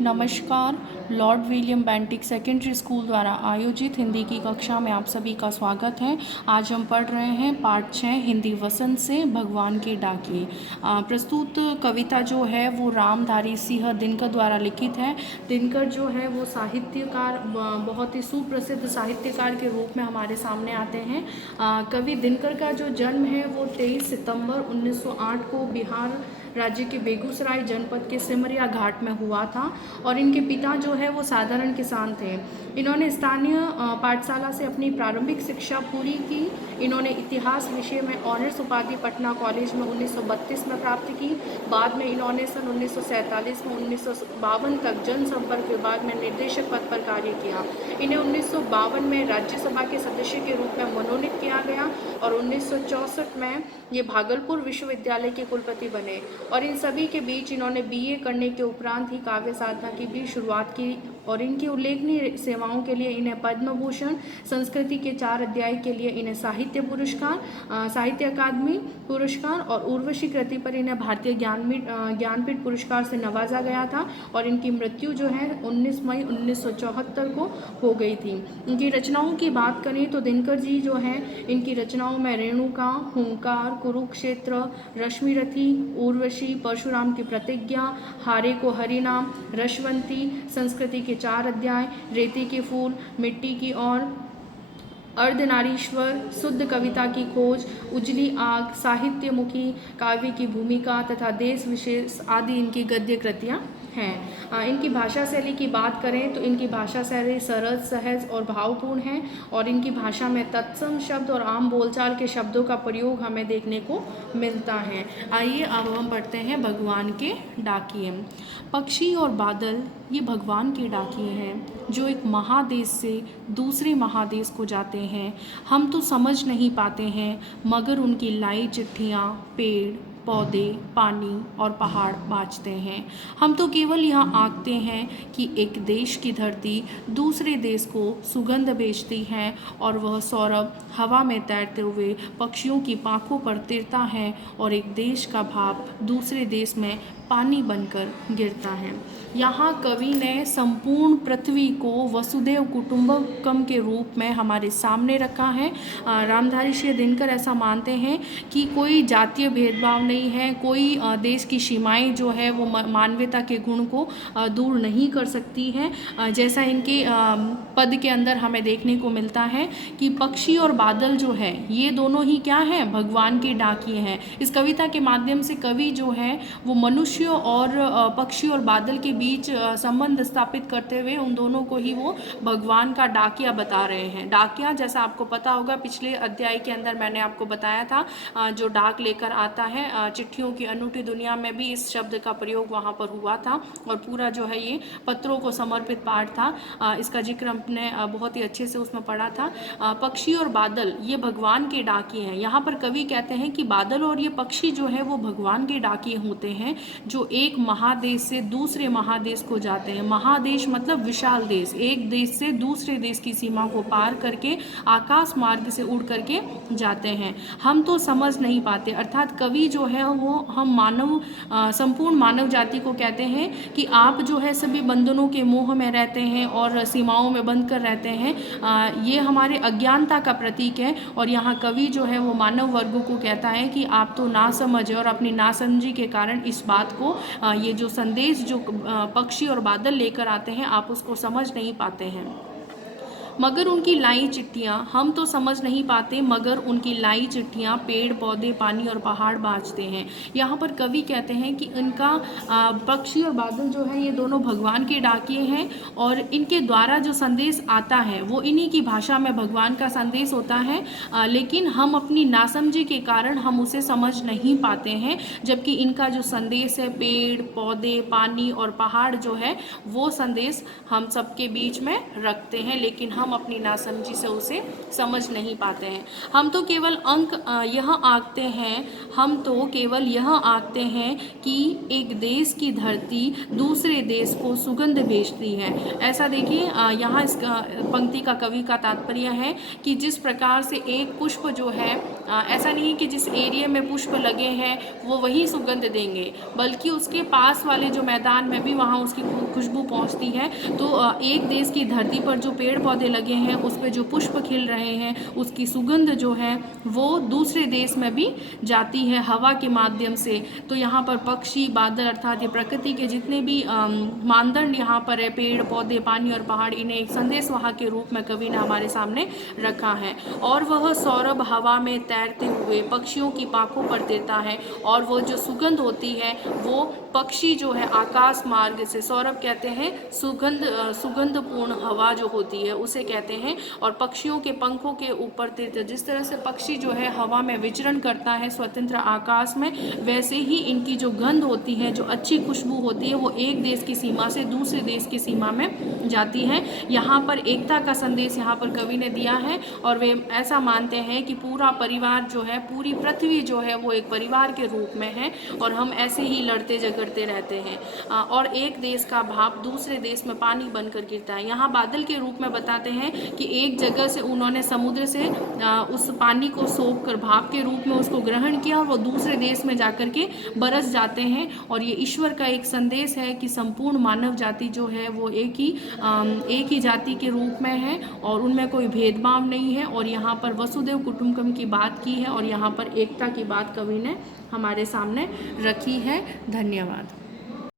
नमस्कार। Lord William Bentinck secondary school द्वारा आयोजित हिंदी की कक्षा में आप सभी का स्वागत है। आज हम पढ़ रहे हैं पाठ 6 हिंदी वसंत से भगवान के डाकिए। प्रस्तुत कविता जो है वो रामधारी सिंह दिनकर द्वारा लिखित है। दिनकर जो है वो साहित्यकार, बहुत ही सुप्रसिद्ध साहित्यकार के रूप में हमारे सामने आते हैं। कवि दिनकर का जो जन्म है वो 23 सितंबर 1908 को बिहार राज्य के बेगूसराय जनपद के सिमरिया घाट में हुआ था और इनके पिता जो है वो साधारण किसान थे। इन्होंने स्थानीय पाठशाला से अपनी प्रारंभिक शिक्षा पूरी की। इन्होंने इतिहास विषय में ऑनर्स उपाधि पटना कॉलेज में 1932 में प्राप्त की। बाद में इन्होंने सन 1947 में 1952 तक जनसंपर्क विभाग में निर्देशक पद पर कार्य किया। इन्हें 1952 में राज्यसभा के सदस्य के रूप में मनोनीत किया गया और 1964 में ये भागलपुर विश्वविद्यालय के कुलपति बने और इन सभी के बीच इन्होंने बीए करने के उपरांत ही काव्य साधना की भी शुरुआत की और इनकी उल्लेखनीय सेवाओं के लिए इन्हें पद्म भूषण, संस्कृति के 4 अध्याय के लिए इन्हें साहित्य पुरस्कार, साहित्य अकादमी पुरस्कार और उर्वशी कृति पर इन्हें भारतीय ज्ञानपीठ पुरस्कार से नवाजा गया था और इनकी मृत्यु जो है 19 मई 1974 को हो गई थी। इनकी रचनाओं की बात करें तो दिनकर जी जो हैं इनकी रचनाओं में रेणुका, हुंकार, कुरुक्षेत्र, रश्मिरथी, उर्वशी, परशुराम की प्रतिज्ञा, हारे को हरिनाम, रसवंती, संस्कृति के 4 अध्याय, रेती के फूल, मिट्टी की ओर, अर्धनारीश्वर, शुद्ध कविता की खोज, उजली आग, साहित्यमुखी, काव्य की भूमिका तथा देश विशेष आदि इनकी गद्य कृतियाँ हैं। इनकी भाषा शैली की बात करें तो इनकी भाषा शैली सरल, सहज और भावपूर्ण है और इनकी भाषा में तत्सम शब्द और आम बोलचाल के शब्दों का प्रयोग हमें देखने को मिलता है। आइए अब हम पढ़ते हैं भगवान के डाकिए। पक्षी और बादल ये भगवान के डाकिए हैं जो एक महादेश से दूसरे महादेश को जाते हैं। हम तो समझ नहीं पाते हैं मगर उनकी लाई चिट्ठियाँ पेड़, पौधे, पानी और पहाड़ बाँचते हैं। हम तो केवल यहाँ आंकते हैं कि एक देश की धरती दूसरे देश को सुगंध भेजती है और वह सौरभ हवा में तैरते हुए पक्षियों की पाँखों पर तिरता है और एक देश का भाव दूसरे देश में पानी बनकर गिरता है। यहाँ कवि ने संपूर्ण पृथ्वी को वसुधैव कुटुंबकम के रूप में हमारे सामने रखा है। रामधारी सिंह दिनकर ऐसा मानते हैं कि कोई जातीय भेदभाव नहीं है, कोई देश की सीमाएं जो है वो मानवता के गुण को दूर नहीं कर सकती है। जैसा इनके पद के अंदर हमें देखने को मिलता है कि पक्षी और बादल जो है ये दोनों ही क्या हैं, भगवान के डाकिए हैं। इस कविता के माध्यम से कवि जो है वो मनुष्य और पक्षी और बादल के बीच संबंध स्थापित करते हुए उन दोनों को ही वो भगवान का डाकिया बता रहे हैं। डाकिया जैसा आपको पता होगा पिछले अध्याय के अंदर मैंने आपको बताया था, जो डाक लेकर आता है चिट्ठियों की अनूठी दुनिया में भी इस शब्द का प्रयोग वहाँ पर हुआ था और पूरा जो है ये पत्रों को समर्पित पाठ था। इसका जिक्र हमने बहुत ही अच्छे से उसमें पढ़ा था। पक्षी और बादल ये भगवान के डाकिए हैं। यहाँ पर कवि कहते हैं कि बादल और ये पक्षी जो है वो भगवान के डाकिए होते हैं जो एक महादेश से दूसरे महादेश को जाते हैं। महादेश मतलब विशाल देश, एक देश से दूसरे देश की सीमा को पार करके आकाश मार्ग से उड़ करके जाते हैं। हम तो समझ नहीं पाते, अर्थात कवि जो है वो हम संपूर्ण मानव जाति को कहते हैं कि आप जो है सभी बंधनों के मोह में रहते हैं और सीमाओं में बंध कर रहते हैं। ये हमारे अज्ञानता का प्रतीक है और यहाँ कवि जो है वो मानव वर्ग को कहता है कि आप तो नासमझ और अपनी नासमझी के कारण इस बात को ये जो संदेश जो पक्षी और बादल लेकर आते हैं आप उसको समझ नहीं पाते हैं। मगर उनकी लाई चिट्ठियाँ हम तो समझ नहीं पाते मगर उनकी लाई चिट्ठियाँ पेड़, पौधे, पानी और पहाड़ बाँचते हैं। यहाँ पर कवि कहते हैं कि इनका पक्षी और बादल जो है ये दोनों भगवान के डाकिए हैं और इनके द्वारा जो संदेश आता है वो इन्हीं की भाषा में भगवान का संदेश होता है, लेकिन हम अपनी नासमझी के कारण हम उसे समझ नहीं पाते हैं। जबकि इनका जो संदेश है पेड़, पौधे, पानी और पहाड़ जो है वो संदेश हम सबके बीच में रखते हैं, लेकिन हम हम अपनी नासमझी से उसे समझ नहीं पाते हैं। हम तो केवल यह आंकते हैं हम तो केवल यह आंकते हैं कि एक देश की धरती दूसरे देश को सुगंध भेजती है। ऐसा देखिए, यहाँ इस पंक्ति का कवि का तात्पर्य है कि जिस प्रकार से एक पुष्प जो है, ऐसा नहीं है कि जिस एरिया में पुष्प लगे हैं वो वही सुगंध देंगे, बल्कि उसके पास वाले जो मैदान में भी वहाँ उसकी खुशबू पहुँचती है। तो एक देश की धरती पर जो पेड़ पौधे लगे हैं, उस पर जो पुष्प खिल रहे हैं, उसकी सुगंध जो है वो दूसरे देश में भी जाती है हवा के माध्यम से। तो यहाँ पर पक्षी, बादल अर्थात ये प्रकृति के जितने भी मानदंड यहाँ पर है, पेड़ पौधे, पानी और पहाड़, इन्हें एक संदेश वहाँ के रूप में कवि ने हमारे सामने रखा है। और वह सौरभ हवा में तैरते हुए पक्षियों की पाखों पर देता है, और वो जो सुगंध होती है वो पक्षी जो है आकाश मार्ग से, सौरभ कहते हैं सुगंधपूर्ण हवा जो होती है उसे कहते हैं, और पक्षियों के पंखों के ऊपर तीर्थ। जिस तरह से पक्षी जो है हवा में विचरण करता है स्वतंत्र आकाश में, वैसे ही इनकी जो गंध होती है, जो अच्छी खुशबू होती है, वो एक देश की सीमा से दूसरे देश की सीमा में जाती है। यहाँ पर एकता का संदेश यहाँ पर कवि ने दिया है, और वे ऐसा मानते हैं कि पूरा परिवार जो है, पूरी पृथ्वी जो है वो एक परिवार के रूप में है, और हम ऐसे ही लड़ते झगड़ते रहते हैं, और एक देश का भाप दूसरे देश में पानी बनकर गिरता है। यहाँ बादल के रूप में बताते हैं कि एक जगह से उन्होंने समुद्र से उस पानी को सोख कर भाप के रूप में उसको ग्रहण किया, और वो दूसरे देश में जाकर के बरस जाते हैं। और ये ईश्वर का एक संदेश है कि संपूर्ण मानव जाति जो है वो एक ही जाति के रूप में है, और उनमें कोई भेदभाव नहीं है। और यहाँ पर वसुदेव कुटुंबकम की बात की है, और यहाँ पर एकता की बात कवि ने हमारे सामने रखी है। धन्यवाद।